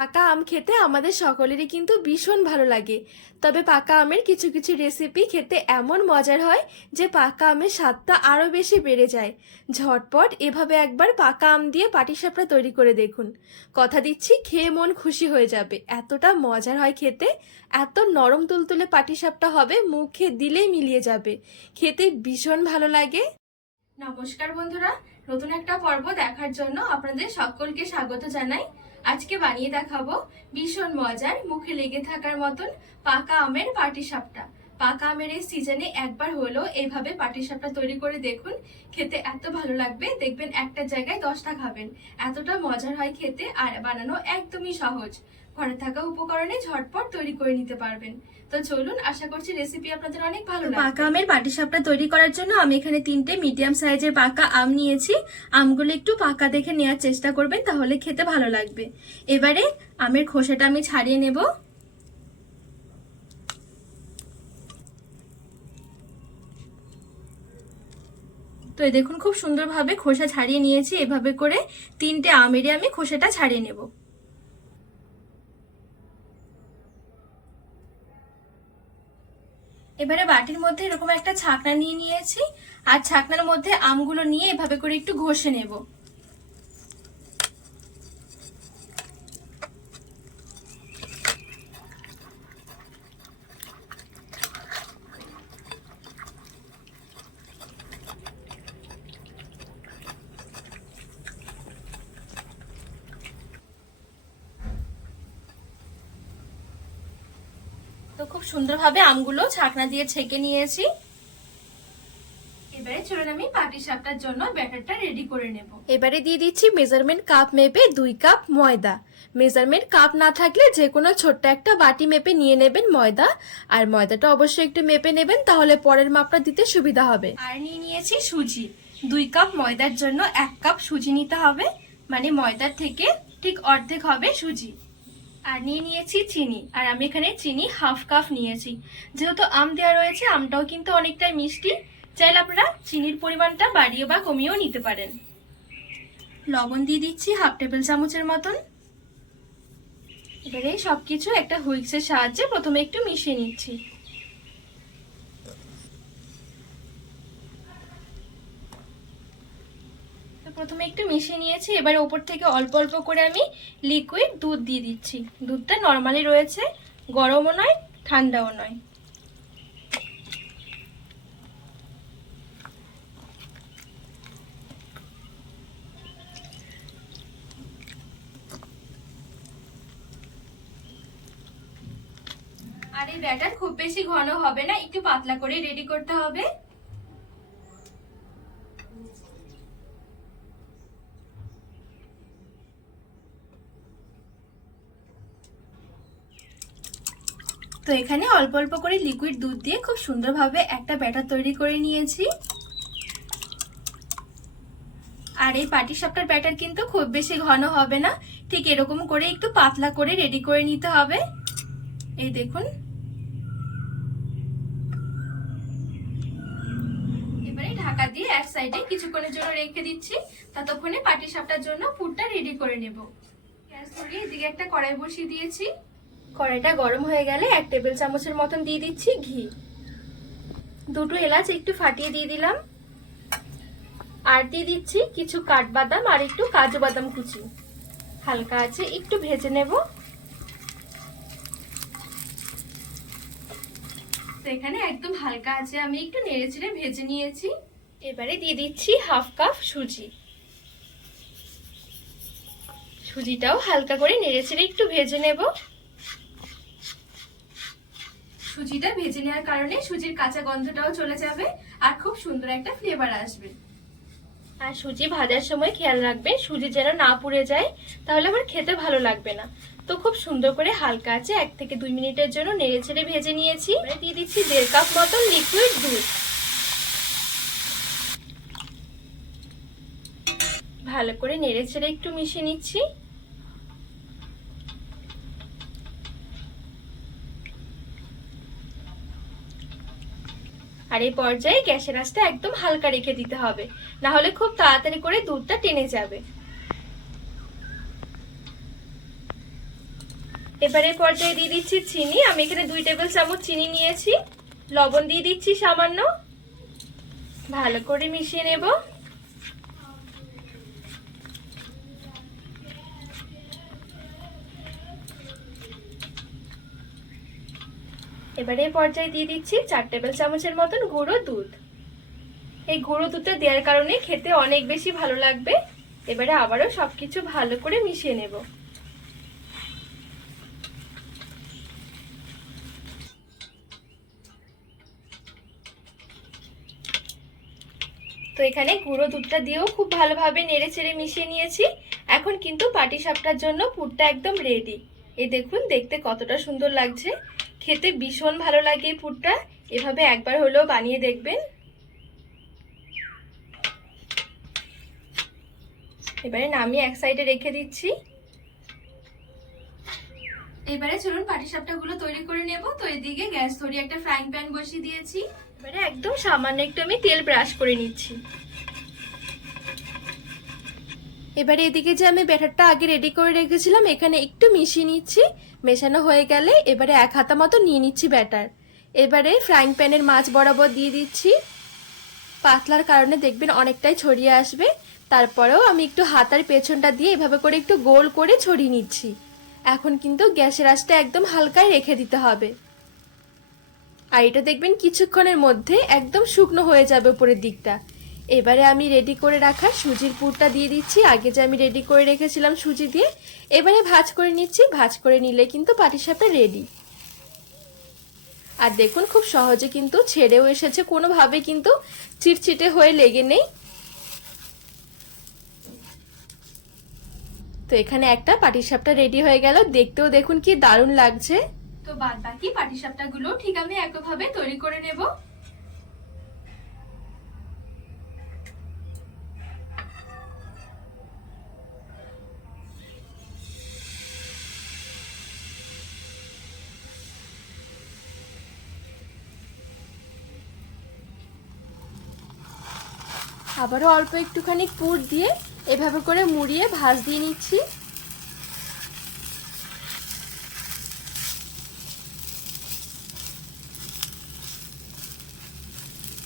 পাকা আম খেতে আমাদের সকলেরই কিন্তু ভীষণ ভালো লাগে। তবে পাকা আমের কিছু কিছু রেসিপি খেতে এমন মজার হয় যে পাকা আমের স্বাদটা আরও বেশি বেড়ে যায়। ঝটপট এভাবে একবার পাকা আম দিয়ে পাটিসাপটা তৈরি করে দেখুন। কথা দিচ্ছি, খেয়ে মন খুশি হয়ে যাবে। এতটা মজার হয় খেতে, এত নরম তুলতুলে পাটিসাপটা হবে, মুখে দিলেই মিলিয়ে যাবে। খেতে ভীষণ ভালো লাগে। নমস্কার বন্ধুরা, নতুন একটা পর্ব দেখার জন্য আপনাদের সকলকে স্বাগত জানাই। আজকে বানিয়ে দেখাবো ভীষণ মজার, মুখে লেগে থাকার মতন পাকা আমের পাটিসাপটা। পাকা আমের এই সিজনে একবার হলো এইভাবে পাটিসাপটা তৈরি করে দেখুন, খেতে এত ভালো লাগবে। দেখবেন একটা জায়গায় দশটা খাবেন। এতটা মজার হয় খেতে আর বানানো একদমই সহজ। ঘরে থাকা উপকরণে ঝটপট তৈরি করে নিতে পারবেন। তো চলুন আশা করছি রেসিপি আপনাদের অনেক ভালো লাগবে। পাকা আমের পাটিসাপটা তৈরি করার জন্য আমি এখানে তিনটে মিডিয়াম সাইজের পাকা আম নিয়েছি। আমগুলো একটু পাকা দেখে নেওয়ার চেষ্টা করবেন তাহলে খেতে ভালো লাগবে। এবারে আমের খোসাটা আমি ছাড়িয়ে নেব। তো এই দেখুন খুব সুন্দরভাবে খোসা ছাড়িয়ে নিয়েছি। এভাবে করে তিনটে আমেরই আমি খোসাটা ছাড়িয়ে নেব। এবারে বাটির মধ্যে এরকম একটা ছাকনা নিয়ে নিয়েছি, আর ছাকনার মধ্যে আমগুলো নিয়ে এভাবে করে একটু ঘষে নেব। খুব সুন্দরভাবে আমগুলো ছাকনা দিয়ে ছেঁকে নিয়েছি। এবারে চলুন আমি পাটি সাপটার জন্য ব্যাটারটা রেডি করে নেব। এবারে দিয়ে দিচ্ছি মেজারমেন্ট কাপ মেপে দুই কাপ ময়দা। মেজারমেন্ট কাপ না থাকলে যে কোনো ছোট্ট একটা বাটি মেপে নিয়ে নেবেন ময়দা। আর ময়দাটা অবশ্যই একটু মেপে নেবেন তাহলে পরের মাপটা দিতে সুবিধা হবে। আর নিয়ে নিয়েছি সুজি। দুই কাপ ময়দার জন্য এক কাপ সুজি নিতে হবে। মানে ময়দার থেকে ঠিক অর্ধেক হবে সুজি। আর নিয়ে নিয়েছি চিনি। আর আমি এখানে চিনি হাফ কাপ নিয়েছি। যেহেতু আম দেওয়া রয়েছে, আমটাও কিন্তু অনেকটাই মিষ্টি। চাইলে আপনারা চিনির পরিমাণটা বাড়িয়ে বা কমিয়েও নিতে পারেন। লবণ দিয়ে দিচ্ছি হাফ টেবিল চামচের মতন। এবারে সবকিছু একটা হুইক্সের সাহায্যে প্রথমে একটু মিশিয়ে নিচ্ছি। প্রথমে একটু মিশিয়ে নিয়েছি, এবার ওপর থেকে অল্প অল্প করে আমি লিকুইড দুধ দিয়ে দিচ্ছি। দুধটা নর্মালি রয়েছে, গরমও নয়, ঠান্ডাও নয়। আর এই ব্যাটার খুব বেশি ঘন হবে না, একটু পাতলা করে রেডি করতে হবে। তো এখানে অল্প অল্প করে লিকুইড দুধ দিয়ে খুব সুন্দরভাবে একটা ব্যাটার তৈরি করে নিয়েছি। আর এই পাটিসাপটার ব্যাটার কিন্তু খুব বেশি ঘন হবে না, ঠিক এরকম করে একটু পাতলা করে রেডি করে নিতে হবে। এই দেখুন। এবারে ঢাকা দিয়ে এক সাইডে কিছুক্ষণের জন্য রেখে দিচ্ছি, ততক্ষণে পাটিসাপটার জন্য পুরটা রেডি করে নেব। গ্যাস ধরিয়ে এদিকে একটা কড়াই বসিয়ে দিয়েছি। কড়াইটা গরম হয়ে গেলে এক টেবিল চামচের মতন দিয়ে দিচ্ছি ঘি। দুটো এলাচ একটু ফাটিয়ে দিয়ে দিলাম। আর দিয়ে দিচ্ছি কিছু কাঠবাদাম আর একটু কাজু বাদাম কুচি। হালকা আছে, একটু ভেজে নেব। এখানে একদম হালকা আছে, আমি একটু নেড়ে চেড়ে ভেজে নিয়েছি। এবারে দিয়ে দিচ্ছি হাফ কাপ সুজি। সুজিটাও হালকা করে নেড়ে চেড়ে একটু ভেজে নেব। সুজিটা ভেজে নেওয়ার কারণে সুজির কাঁচা গন্ধটাও চলে যাবে আর খুব সুন্দর একটা ফ্লেভার আসবে। আর সুজি ভাজার সময় খেয়াল রাখবেন সুজি যেন না পুড়ে যায়, তাহলে আবার খেতে ভালো লাগবে না। তো খুব সুন্দর করে হালকা আছে, এক থেকে দুই মিনিটের জন্য নেড়ে ছেড়ে ভেজে নিয়েছি। দিয়ে দিচ্ছি দেড় কাপ মতন লিকুইড দুধ। ভালো করে নেড়ে ছেড়ে একটু মিশিয়ে নিচ্ছি। আর এই পর্যায়ে গ্যাসের আঁচটা একদম হালকা রেখে দিতে হবে। না হলে খুব তাড়াতাড়ি করে দুধটা টেনে যাবে। এবারে পর্যায়ে দিয়ে দিচ্ছি চিনি। আমি এখানে দুই টেবিল চামচ চিনি নিয়েছি। লবণ দিয়ে দিচ্ছি সামান্য। ভালো করে মিশিয়ে নেব। এবারে এই পর্যায়ে দিয়ে দিচ্ছি চার টেবিল চামচের মতন গুঁড়ো দুধ। এই গুঁড়ো দুধটা দেওয়ার কারণে খেতে অনেক বেশি ভালো লাগবে। এবারে আবারও সবকিছু ভালো করে মিশিয়ে নেব। তো এখানে গুঁড়ো দুধটা দিয়েও খুব ভালোভাবে নেড়ে চেড়ে মিশিয়ে নিয়েছি। এখন কিন্তু পাটি সাপটার জন্য পুরটা একদম রেডি এই দেখুন, দেখতে কতটা সুন্দর লাগছে। খেতে ভীষণ ভালো লাগে এই পুরটা। এভাবে একবার হলেও বানিয়ে দেখবেন। এবারে নামিয়ে এক সাইডে রেখে দিচ্ছি। এবারে চলুন পাটিসাপটা গুলো তৈরি করে নেব। তো এদিকে গ্যাস ধরিয়ে একটা ফ্রাইং প্যান বসিয়ে দিয়েছি। এবারে একদম সামান্য একটু আমি তেল ব্রাশ করে নিচ্ছি। এবারে এদিকে যে আমি ব্যাটারটা আগে রেডি করে রেখেছিলাম এখানে একটু মিশিয়ে নিচ্ছি। মেশানো হয়ে গেলে এবারে এক হাতা মতো নিয়ে নিচ্ছি ব্যাটার। এবারে ফ্রাইং প্যানের মাছ বরাবর দিয়ে দিচ্ছি। পাতলার কারণে দেখবেন অনেকটাই ছড়িয়ে আসবে। তারপরেও আমি একটু হাতার পেছনটা দিয়ে এভাবে করে একটু গোল করে ছড়িয়ে নিচ্ছি। এখন কিন্তু গ্যাসের আঁচটা একদম হালকায় রেখে দিতে হবে। আর এটা দেখবেন কিছুক্ষণের মধ্যে একদম শুকনো হয়ে যাবে উপরের দিকটা। এবারে আমি রেডি করে রাখা সুজির পুরটা দিয়ে দিচ্ছি। আগে যে আমি রেডি করে রেখেছিলাম সুজি দিয়ে, এবারে ভাজ করে নিচ্ছি। ভাজ করে নিলে কিন্তু পাটিসাপটা রেডি আর দেখুন খুব সহজে কিন্তু ছেড়েও এসেছে। কোনোভাবে কিন্তু চিটচিটে হয়ে লেগে নেই। তো এখানে একটা পাটিসাপটা রেডি হয়ে গেল। দেখতেও দেখুন কি দারুণ লাগছে। তো বাদ বাকি পাটিসাপটা গুলো ঠিক আমি একভাবে তৈরি করে নেব। আবারও অল্প একটুখানি পুর দিয়ে এভাবে করে মুড়িয়ে ভাজ দিয়ে নিচ্ছি।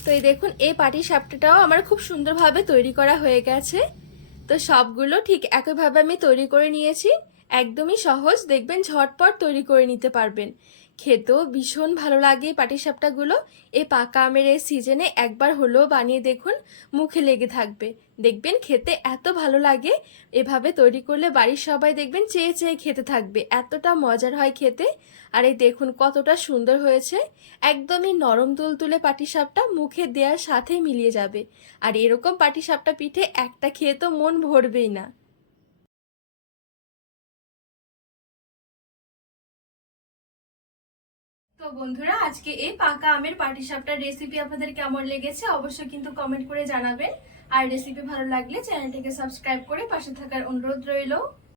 তো এই দেখুন, এই পাটি সাপটাটাও আমার খুব সুন্দরভাবে তৈরি করা হয়ে গেছে। তো সবগুলো ঠিক একইভাবে আমি তৈরি করে নিয়েছি। একদমই সহজ, দেখবেন ঝটপট তৈরি করে নিতে পারবেন। খেতেও ভীষণ ভালো লাগে পাটিসাপটাগুলো এ পাকা আমের এই সিজনে একবার হলেও বানিয়ে দেখুন, মুখে লেগে থাকবে। দেখবেন খেতে এত ভালো লাগে, এভাবে তৈরি করলে বাড়ির সবাই দেখবেন চেয়ে চেয়ে খেতে থাকবে। এতটা মজার হয় খেতে। আর এই দেখুন কতটা সুন্দর হয়েছে। একদমই নরম তুলতুলে পাটিসাপটা মুখে দেওয়ার সাথেই মিলিয়ে যাবে। আর এরকম পাটিসাপটা পিঠে একটা খেয়ে তো মন ভরবেই না। তো বন্ধুরা, আজকে এই পাকা আমের পাটিসাপটার রেসিপি আপনাদের কেমন লেগেছে অবশ্যই কিন্তু কমেন্ট করে জানাবেন। আর রেসিপি ভালো লাগলে চ্যানেলটিকে সাবস্ক্রাইব করে পাশে থাকার অনুরোধ রইল।